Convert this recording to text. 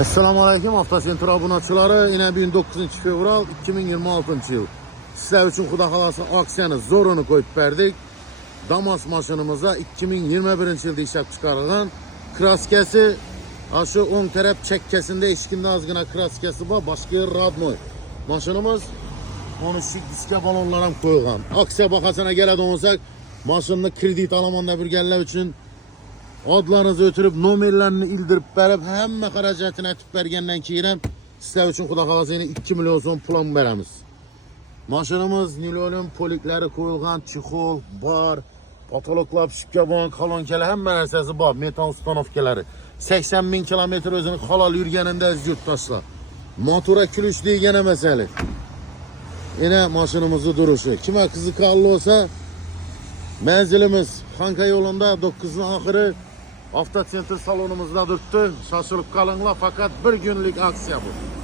Assalamu alaykum avtosentr obunachiları. Yine 19 fevral 2026 yıl. Sizler için Xudo xolasa aksiyani zo'rini qo'yib berdik. Damas maşınımıza 2021 yılda işlep çıkarılan kraskesi şu ön taraf çekkesinde eşkinde azgına kraskesi var. Başka yer radmoy. Maşınımız onu şik diske balonlara koyulgan. Aksiya bakasına geledi olsak maşınını kredit alamanda bir geller için adlarınızı ötürüp nomerlerini ildirip verip hemme xaracatını etip vergenden keyin sizler için Xudo xolasa yine 2 milyon son plan veremiz. Maşınımız nilolun polikleri koyulgan, çixol, bar, patologlar, şipkaban, kalonkeler hemme narsasi var. Metal ustanovkaları. 80 bin kilometre özünü halal yürgeninde az yurttaşlar. Motora külüş degene mesele. Yine maşınımızı duruşu. Kime kızıkallı olsa menzilimiz Xanka yolunda 9'un ahırı avtosentr salonumuzda durdu. Şaşırıp kalınla fakat bir günlük aksiya bu.